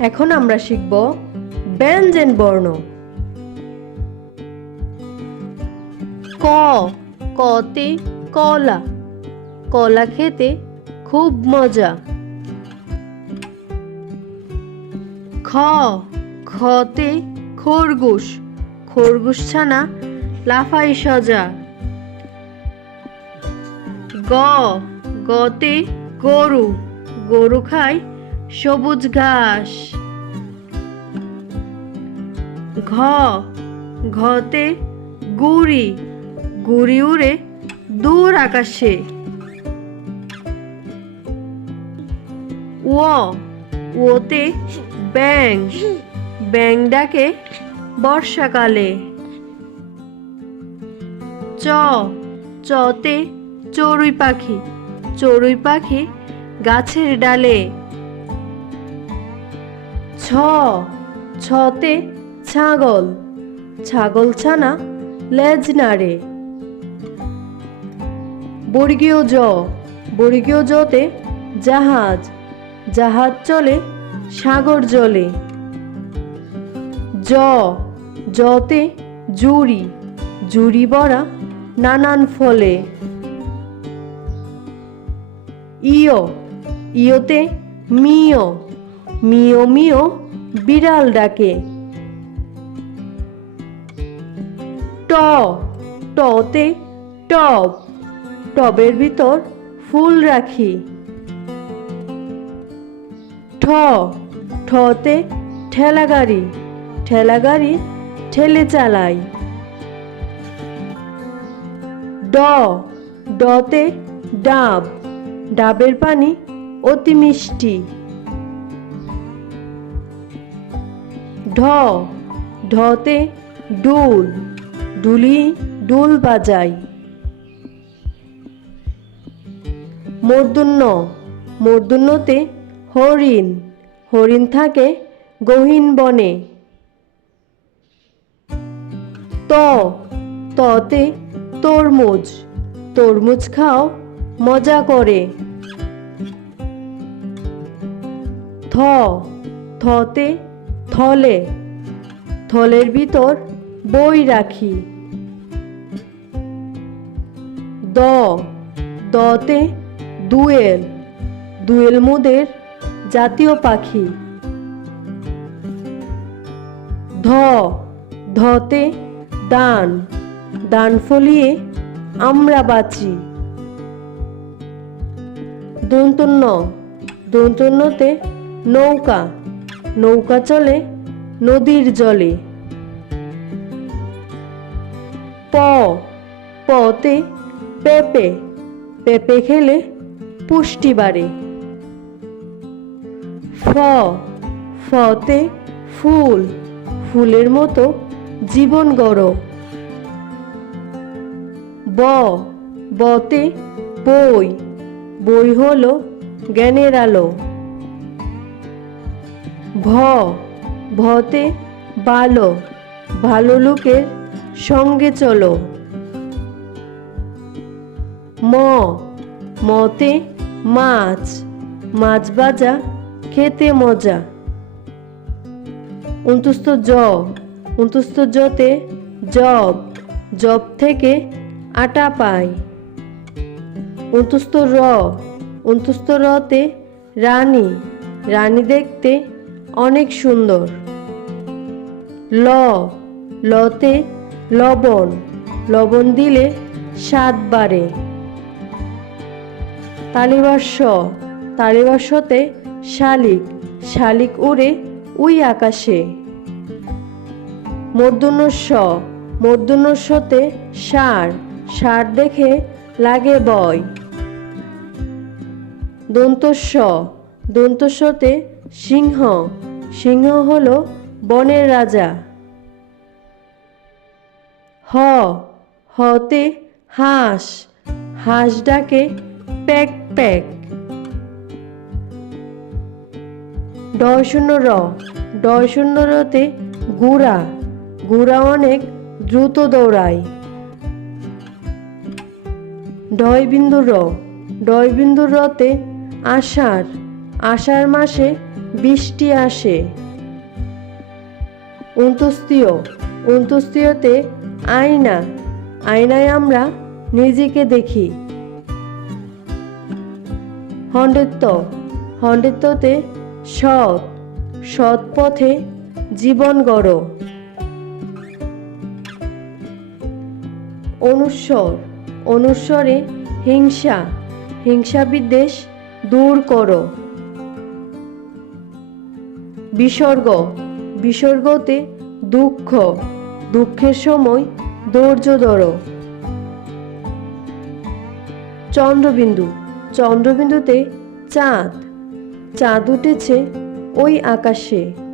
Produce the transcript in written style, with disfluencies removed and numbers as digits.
এখন আমরা শিখব ব্যঞ্জন বর্ণ। ক, কতে কলা, কলা খেতে খুব মজা। খ, খতে খরগোশ, খরগোশ ছানা লাফাই সজা। গ, গতে গরু, গরু খায় সবুজ ঘাস। ঘ, ঘতে গুড়ি, গুড়ি উড়ে দূর আকাশে। ও, ওতে ব্যাঙ, ব্যাঙ ডাকে বর্ষাকালে। চ, চতে চড়ুই পাখি, চড়ুই পাখি গাছের ডালে। ছ, ছতে ছাগল, ছাগল ছানা লেজ নাড়ে। বর্গীয় জ, বর্গীয় জতে জাহাজ, জাহাজ চলে সাগর জলে। জ, জতে জুড়ি, জুড়ি ভরা নানান ফলে। ইয়, ইয়তে মিয়, মিয় মিয় বিড়াল ডাকে। ট, টতে টব, টবের ভিতর ফুল রাখি। ঠ, ঠতে ঠেলা গাড়ি, ঠেলা গাড়ি ঠেলে চালাই। ড, ডতে ডাব, ডাবের পানি অতি মিষ্টি। ঢ, ঢতে ডুল, ডুলি ডুল বাজাই। মূর্ধন্য, মূর্ধন্যতে হরিণ, হরিণ থাকে গহীন বনে। ত, ততে তরমুজ, তরমুজ খাও মজা করে। থ, থতে থলে, থলের ভিতর বই রাখি। দ, দতে দুয়েল, দুয়েল মোদের জাতীয় পাখি। ধ, ধতে দান, দান ফলিয়ে আমরা বাঁচি। দন্তন্য, দন্তন্যতে নৌকা, নৌকা চলে নদীর জলে। প, পতে পেঁপে, পেঁপে খেলে পুষ্টি বাড়ে। ফ, ফতে ফুল, ফুলের মতো জীবন গড়। ব, বতে বই, বই হলো জ্ঞানের আলো। ভ, ভতে ভালো, ভালো লোকের সঙ্গে চলো। ম, মতে মাছ, মাছ ভাজা খেতে মজা। অন্তস্থ জ, অন্তস্থ জতে জব, জব থেকে আটা পাই। অন্তস্থ র, অন্তস্থ রতে রানী, রানী দেখতে অনেক সুন্দর। ল, লতে লবণ, লবণ দিলে স্বাদ বাড়ে। তালিবাস্য, তালিবাস্যতে শালিক, শালিক উড়ে উই আকাশে। মূর্ধন্য ষ, মূর্ধন্য ষতে ষাঁড়, ষাঁড় দেখে লাগে ভয়। দন্তস্ব, দন্তস্বতে সিংহ, সিংহ হলো বনের রাজা। হ, হতে হাঁস, হাঁস ডাকে প্যাক প্যাক। ড শূন্য র, ড শূন্য রতে ঘোড়া, ঘোড়া অনেক দ্রুত দৌড়ায়। ঢয় বিন্দু র, ঢয় বিন্দু রতে আষাঢ়, আষাঢ় মাসে বৃষ্টি আসে। অন্ত্যেষ্টিয়, অন্ত্যেষ্টিয়তে আয়না, আয়নায় আমরা নিজেকে দেখি। খণ্ডেত্ব, খণ্ডেত্বতে সৎ, সৎ পথে জীবন গড়ো। অনুস্বর, অনুস্বরে হিংসা, হিংসা বিদ্বেষ দূর করো। বিসর্গ, বিসর্গতে দুঃখ, দুঃখের সময় ধৈর্য ধরো। চন্দ্রবিন্দু, চন্দ্রবিন্দুতে চাঁদ, চাঁদ উঠেছে ওই আকাশে।